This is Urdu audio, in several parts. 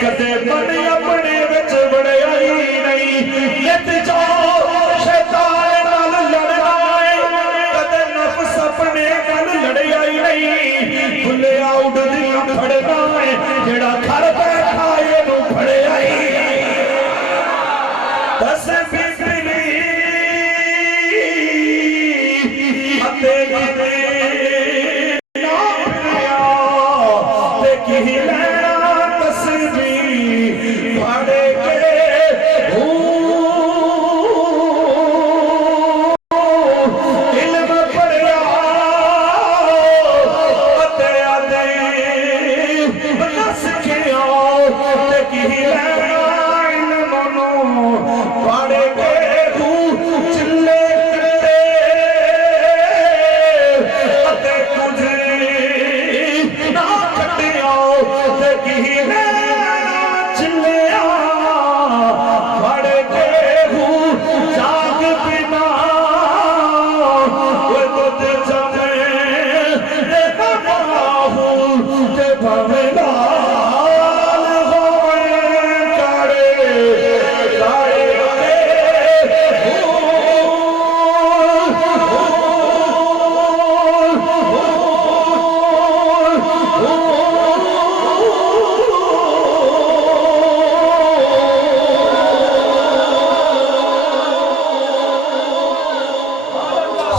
کدے من اپنے وچ بڑے آئی نہیں یت جو شیطان نال لڑنا ہے کدے نفس اپنے نال لڑے آئی نہیں بھلے آؤڈ دیا پھڑنا ہے جڑا گھر بیٹھا یہ نو پھڑے آئی دس بکلی اتے گھنے نا پھڑیا دیکھی لینا تصویر پھڑے کے علم پڑھیا اتے آدھے نس کیا دیکھی لینا علم نو پڑھے کے چلے کرتے اتے تجھے نہ کٹیا دیکھی لینا چلیا پڑھے کے جاگ بنا وہ تو دے جمے دیکھا باہو کے بھویلال ہوئے کڑے لائے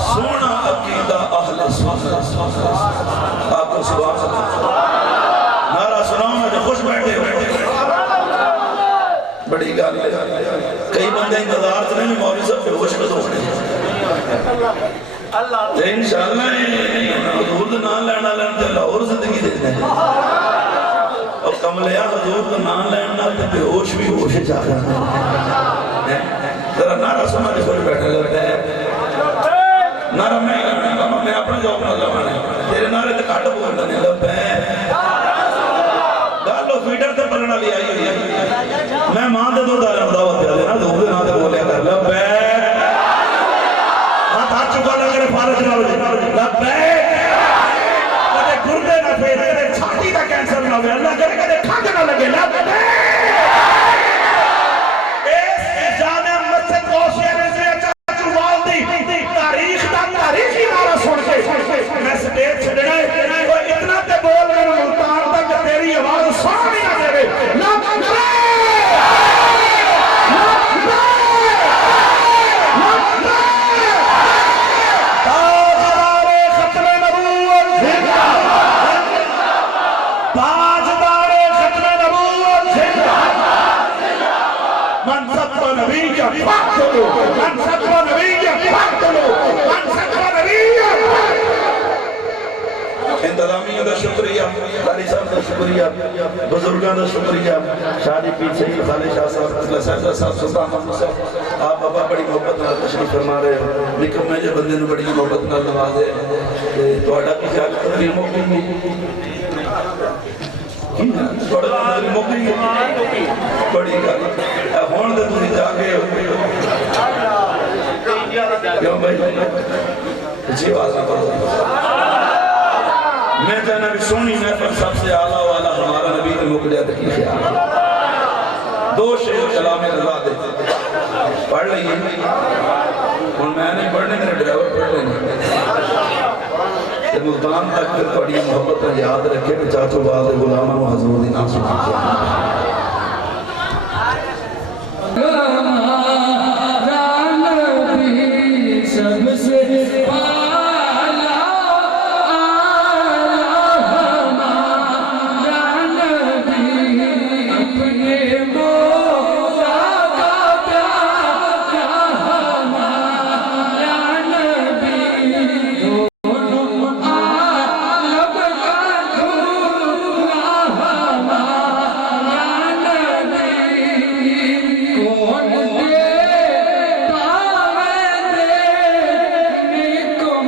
سونا عقیدہ اہل سنت آپ کو سبحان اللہ نعرہ سناؤں میں جو خوش بیٹھے بڑی گالی کئی بندے انتظار سے نہیں مولوی صاحب پہ ہوش کدو انشاءاللہ حضور دا نام لینا لینا لاہور زندگی دے دیں اور کملیا حضور دا نام لینا تے بے ہوش بھی ہوش چاہ رہا ذرا نعرہ سنا جو خوش بیٹھے لگتا ہے نعرہ میں اپنے جواب نہ لگانا تیرے نعرے تے کٹ بولنا نہیں لبے گالو فیڈر تے پلنا لیا میں ماں دے دو دارے مداوت دیا دینا دو دے نام تے بولیا کر لبے ہاتھ ہاتھ چکا لگے فارج نہ لگے لبے کدے گردے نہ پھیرے کدے چھاتی دا کینسر نہ ہوئے اللہ کرے کدے کھانگ نہ لگے لبے اس جامع مسجد غوثیہ رضویہ چاچو والدی تاریخ دا تاریخی نعرہ سن کے میں سٹیج چھڑنا ہے وہ اتنا تے بول رہے ہیں ملتان تک تیری آواز سامنے آ جائے انتظامیہ دا شکریہ قاری صاحب دا شکریہ بزرگان دا شکریہ شادی پیر سید خالی شاہ صاحب لسیدہ صاحب سلطان محمد صاحب آپ بابا بڑی محبت نال تشریف فرما رہے ہیں لیکن میں جو بندے نے بڑی محبت نال نوازے تو اڈا کی خیال تقریر موقعی بڑی گالی ہون دے تھی جا کے کیوں بھائی اچھی آواز نہ کرو میں چاہنا بھی سونی محفل سب سے اعلیٰ والا ہمارا نبی نے مکلیہ تکی خیال دو شعر کلام رضا دے پڑھ لئیے اور میں نہیں پڑھنے میرے ڈرائیور پڑھ لینے ملتان تک پھر پڑھی محبت یاد رکھے کہ چاچو باز غلامہ و حضور دی نام سنا سب سے کو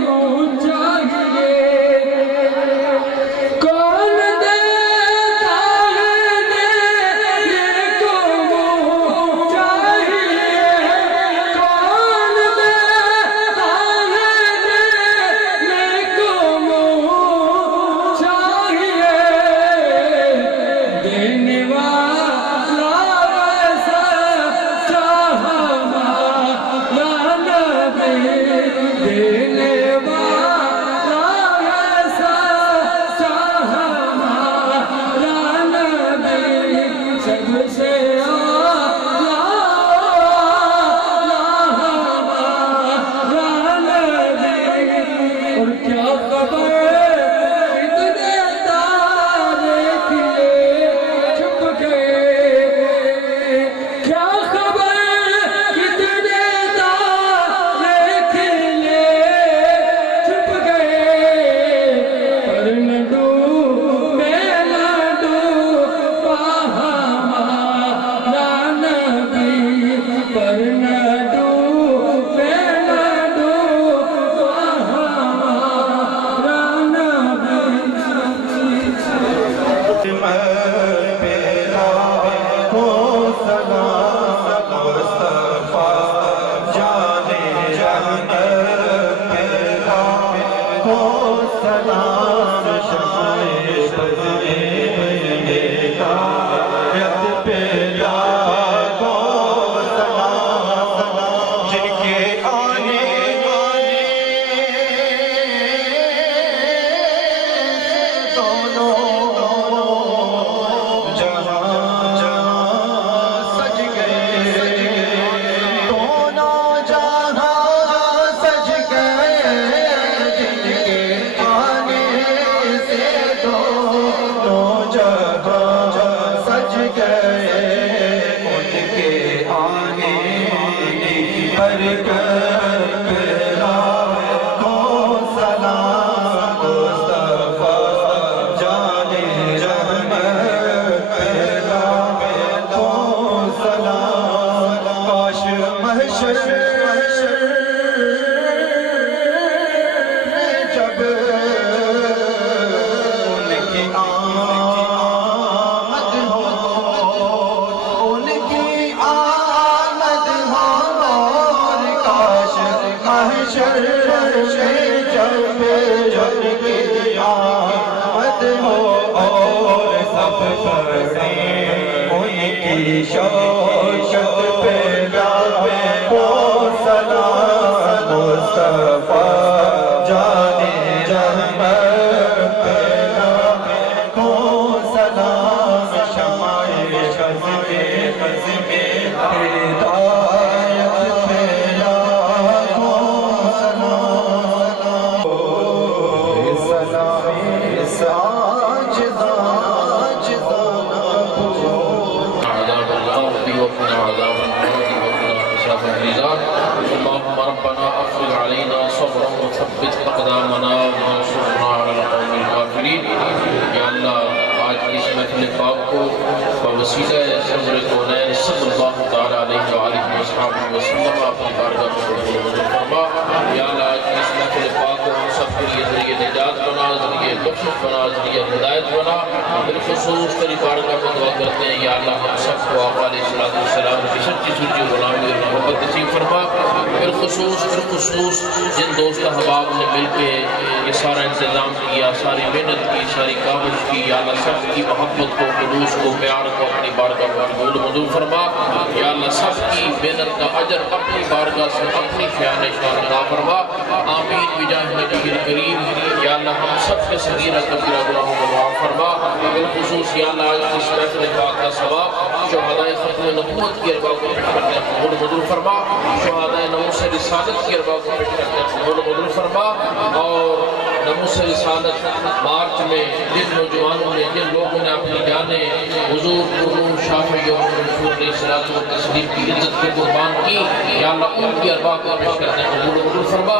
خبر اتنے تارے کھلے چھپ گئے، کیا خبر کتنے تارے کھلے چھپ گئے، پر نہ ڈوبے نہ ڈوبا ہمارا نبی، پر نہ ڈوبے نہ ڈوبا ہمارا نبی۔ اللهم ربنا افرغ علينا صبرا وثبت اقدامنا وانصرنا على القوم الكافرين۔ یا اللہ آج کی اس محفل پاک کو بوسیلہ صدر کونین صلی اللہ تعالی علیہ وآلہ وسلم اپنی بارگاہ میں قبول فرما۔ یا اللہ آج کی اس محفل پاک کو ہم سب کے لیے ذریعہ نجات بنا، ذریعہ بخشش بنا، ذریعہ ہدایت بنا۔ بالخصوص تیری بارگاہ میں دعا کرتے ہیں یا اللہ ہم سب کو آقا علیہ السلام کی سچی سچی غلامی اور محبت نصیب فرما۔ بالخصوص جن دوست احباب نے مل کے یہ سارا انتظام کیا، ساری محنت کی، ساری کاوش کی، یا اللہ سب کی محبت کو، خلوص کو، پیار کو اپنی بارگاہ میں قبول منظور فرما۔ یا اللہ سب کی محنت کا اجر اپنی بارگاہ سے اپنی خیال شان عطا فرما۔ آمین بجاہ نبی کریم۔ یا اللہ ہم سب کے صغیرہ کبیرہ گناہوں کو معاف فرما۔ بالخصوص یا اللہ آج اس محفل پاک کا ثواب شہدائے ختم نبوت کی ارواح کو پیش کرنے قبول منظور فرما، شہدائے ناموس رسالت کی ارواح کو پیش کرنے قبول منظور فرما، اور ناموس رسالت مارچ میں جن نوجوانوں نے، جن لوگوں نے اپنی جانیں حضور قرون شافعی اور منصور علیہ الصلوۃ والتسلیم کی عزت پہ قربان کی، یا اللہ ان کی ارواح کو پیش کرنے قبول منظور فرما۔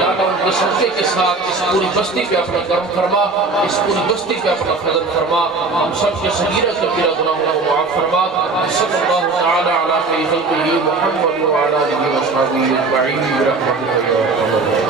یا اللہ ان کے صدقے کے ساتھ اس پوری بستی پہ اپنا کرم فرما، اس پوری بستی پہ اپنا فضل فرما، ہم سب کے صغیرہ کبیرہ گناہوں کو معاف فرما۔ صلی اللہ تعالی علی خیر خلقہ محمد وعلی آلہ وصحبہ اجمعین برحمتک یا ارحم الراحمین۔